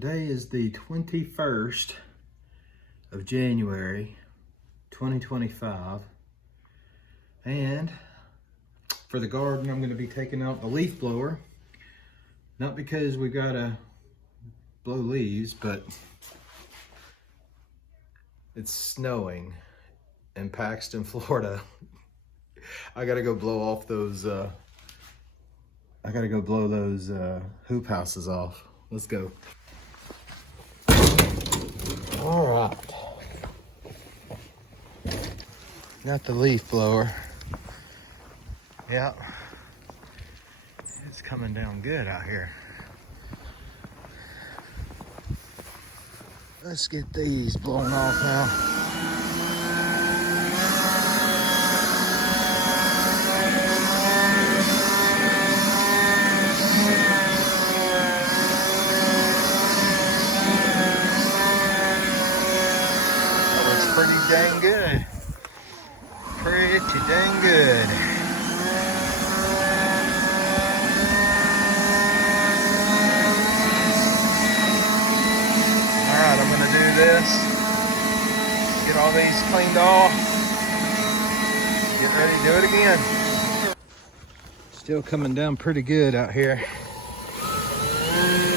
Today is the 21st of January, 2025. And for the garden, I'm going to be taking out the leaf blower. Not because we gotta blow leaves, but it's snowing in Paxton, Florida. I gotta go blow off those, hoop houses off. Let's go. All right. Got the leaf blower. Yep. It's coming down good out here. Let's get these blown off now. Pretty dang good. Pretty dang good. Alright, I'm gonna do this. Get all these cleaned off. Get ready to do it again. Still coming down pretty good out here.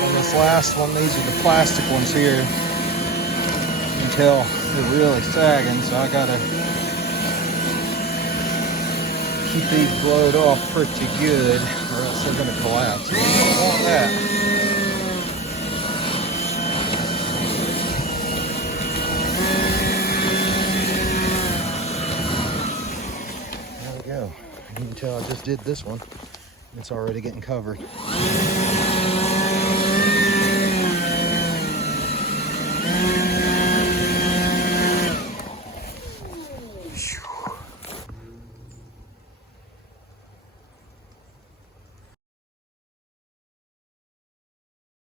On this last one, these are the plastic ones here. You can tell they're really sagging, so I gotta keep these blowed off pretty good or else they're gonna collapse. We don't want that. There we go. You can tell I just did this one. It's already getting covered.